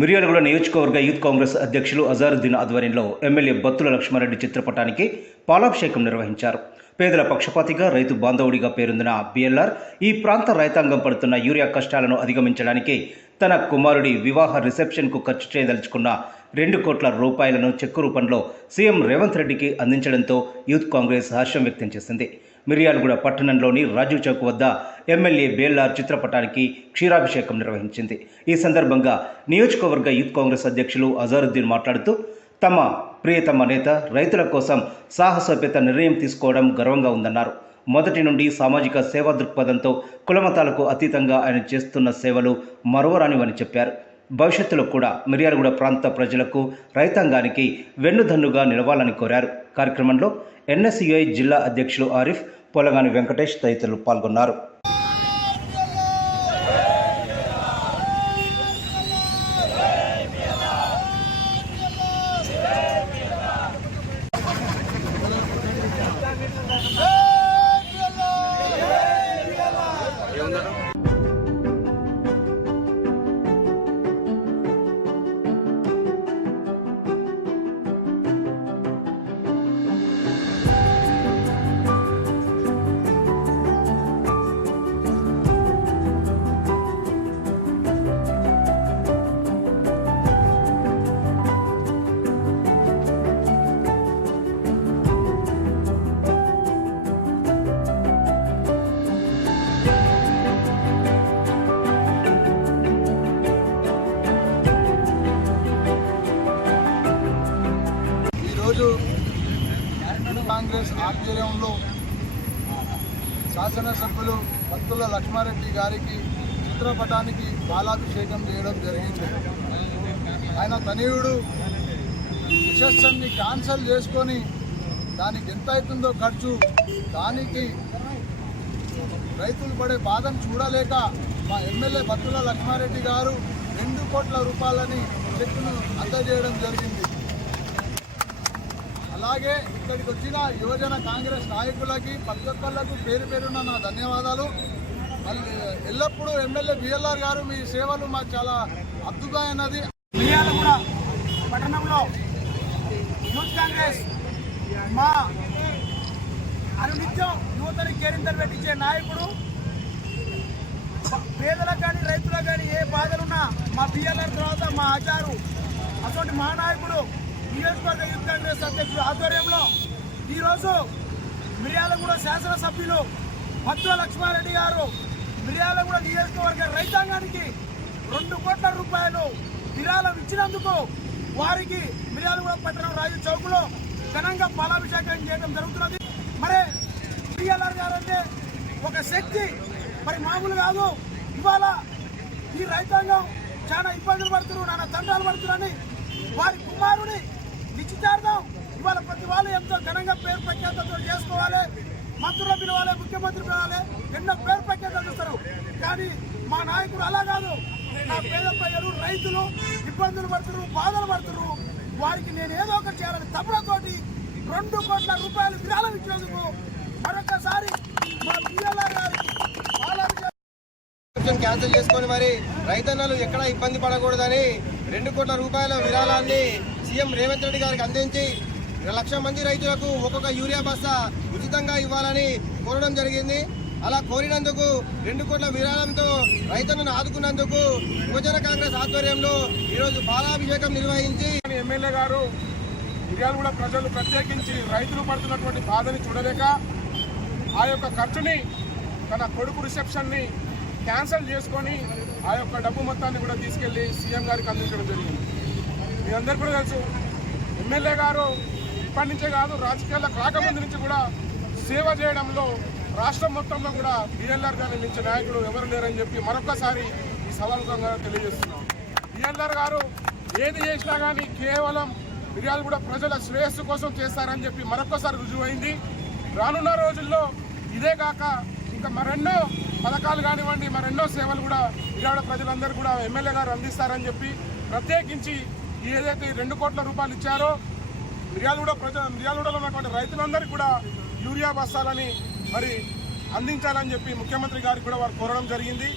మిర్యాలగూడ నియోజకవర్గ యూత్ కాంగ్రెస్ అధ్యక్షులు అజారుద్దీన్ ఆధ్వర్యంలో ఎమ్మెల్యే బత్తుల లక్ష్మారెడ్డి చిత్రపటానికి పాలాభిషేకం నిర్వహించారు. పేదల పక్షపాతిగా, రైతు బాంధవుడిగా పేరొందిన బిఎల్ఆర్ ఈ ప్రాంత రైతాంగం పడుతున్న యూరియా కష్టాలను అధిగమించడానికి తన కుమారుడి వివాహ రిసెప్షన్కు ఖర్చు చేయదలుచుకున్న 2 కోట్ల రూపాయలను చెక్కు రూపంలో సీఎం రేవంత్ రెడ్డికి అందించడంతో యూత్ కాంగ్రెస్ హర్షం వ్యక్తం చేసింది. మిర్యాలగూడ పట్టణంలోని రాజీవ్ చౌక్ వద్ద ఎమ్మెల్యే బిఎల్ఆర్ చిత్రపటానికి క్షీరాభిషేకం నిర్వహించింది. ఈ సందర్భంగా నియోజకవర్గ యూత్ కాంగ్రెస్ అధ్యక్షులు అజారుద్దీన్ మాట్లాడుతూ తమ ప్రియతమ నేత రైతుల కోసం సాహసోపేత నిర్ణయం తీసుకోవడం గర్వంగా ఉందన్నారు. మొదటి నుండి సామాజిక సేవా దృక్పథంతో కులమతాలకు అతీతంగా ఆయన చేస్తున్న సేవలు మరువరానివని చెప్పారు. భవిష్యత్తులో కూడా మిర్యాలగూడ ప్రాంత ప్రజలకు, రైతాంగానికి వెన్నుదన్నుగా నిలవాలని కోరారు. కార్యక్రమంలో ఎన్ఎస్యుఐ జిల్లా అధ్యక్షులు ఆరిఫ్, పొలగాని వెంకటేష్ తదితరులు పాల్గొన్నారు. కాంగ్రెస్ ఆధ్వర్యంలో శాసనసభ్యులు బత్తుల లక్ష్మారెడ్డి గారికి చిత్రపటానికి పాలాభిషేకం చేయడం జరిగింది. ఆయన తనయుడు రిసెప్షన్ని క్యాన్సల్ చేసుకొని దానికి ఎంత అవుతుందో ఖర్చు, దానికి రైతులు పడే బాధను చూడలేక మా ఎమ్మెల్యే బత్తుల లక్ష్మారెడ్డి గారు 2 కోట్ల రూపాయలని చెక్కును అందజేయడం జరిగింది. అలాగే ఇక్కడికి వచ్చిన యువజన కాంగ్రెస్ నాయకులకి ప్రతి ఒక్కళ్ళకు పేరు పేరున నా ధన్యవాదాలు. మళ్ళీ ఎల్లప్పుడూ ఎమ్మెల్యే బిఎల్ఆర్ గారు మీ సేవలు మాకు చాలా అద్భుతమైనది. మిర్యాలగూడ పట్టణంలో యూత్ కాంగ్రెస్ మా అనునిత్యం యువతని కేరింతలు పెట్టించే నాయకుడు. పేదలకు కానీ రైతులకు కానీ ఏ బాధలున్నా మా బిఎల్ఆర్ తర్వాత మా ఆచారు అటువంటి మహానాయకుడు నియోజకవర్గ యూత్ కాంగ్రెస్ అధ్యక్షుడు ఆధ్వర్యంలో ఈరోజు మిర్యాలగూడ శాసనసభ్యులు బత్తుల లక్ష్మారెడ్డి గారు మిర్యాలగూడ నియోజకవర్గ రైతాంగానికి 2 కోట్ల రూపాయలు విరాళం ఇచ్చినందుకు వారికి మిర్యాలగూడ పట్టణం రాజీవ్ చౌక్లో ఘనంగా పాలాభిషేకం చేయడం జరుగుతున్నది. మరి బిఎల్ఆర్ గారు అంటే ఒక శక్తి, మరి మామూలు కాదు. ఇవాళ ఈ రైతాంగం చాలా ఇబ్బందులు పడుతున్నారు, నాన్న తండ్రాలు పడుతున్నారని వారి కుమారుని నిశ్చితార్థం ఇవాళ ప్రతి వాళ్ళు ఎంతో ఘనంగా పేరు ప్రఖ్యాతతో చేసుకోవాలి. మంత్రులు పిలవాలి, ముఖ్యమంత్రి పిలవాలి, ఎన్నో పేరు ప్రఖ్యాతలు చేస్తారు. కానీ మా నాయకుడు అలా కాదు. నా పేద ప్రజలు, రైతులు ఇబ్బందులు పడుతున్నారు, బాధలు పడుతున్నారు. వారికి నేను ఏదో ఒకటి చేయాలని తపనతోటి 2 కోట్ల రూపాయలు విరాళం ఇచ్చినందుకు మరొకసారి మా బిఎల్ఆర్ గారికి క్యాన్సిల్ చేసుకొని మరి రైతన్నలు ఎక్కడా ఇబ్బంది పడకూడదని 2 కోట్ల రూపాయల విరాళాన్ని సీఎం రేవంత్ రెడ్డి గారికి అందించి 1,00,000 మంది రైతులకు ఒక్కొక్క యూరియా బస్తా ఉచితంగా ఇవ్వాలని కోరడం జరిగింది. అలా కోరినందుకు 2 కోట్ల విరాళంతో రైతన్నను ఆదుకున్నందుకు యువజన కాంగ్రెస్ ఆధ్వర్యంలో ఈరోజు పాలాభిషేకం నిర్వహించి ఎమ్మెల్యే గారు మిర్యాలగూడ ప్రజలు ప్రత్యేకించి రైతులు పడుతున్నటువంటి బాధని చూడలేక ఆ యొక్క ఖర్చుని తన కొడుకు రిసెప్షన్ని క్యాన్సిల్ చేసుకొని ఆ యొక్క డబ్బు మొత్తాన్ని కూడా తీసుకెళ్లి సీఎం గారికి అందించడం జరిగింది. మీ అందరికీ కూడా తెలుసు, ఎమ్మెల్యే గారు ఇప్పటి నుంచే కాదు, రాజకీయాలకు రాకముందు నుంచి కూడా సేవ చేయడంలో రాష్ట్రం మొత్తంలో కూడా బిఎల్ఆర్ గారిని మించిన నాయకుడు ఎవరు లేరని చెప్పి మరొకసారి ఈ సభాముఖంగా తెలియజేస్తున్నాం. బిఎల్ఆర్ గారు ఏది చేసినా కానీ కేవలం మిర్యాలగూడ ప్రజల శ్రేయస్సు కోసం చేస్తారని చెప్పి మరొకసారి రుజువైంది. రానున్న రోజుల్లో ఇదే కాక ఇంకా మరెన్నో పథకాలు కానివ్వండి, మరెన్నో సేవలు కూడా మిర్యాలగూడ ప్రజలందరూ కూడా ఎమ్మెల్యే గారు అందిస్తారని చెప్పి ప్రత్యేకించి ఏదైతే 2 కోట్ల రూపాయలు ఇచ్చారో మిర్యాలగూడలో ఉన్నటువంటి రైతులందరికీ కూడా యూరియా బస్తాలని మరి అందించాలని చెప్పి ముఖ్యమంత్రి గారికి కూడా వారు కోరడం జరిగింది.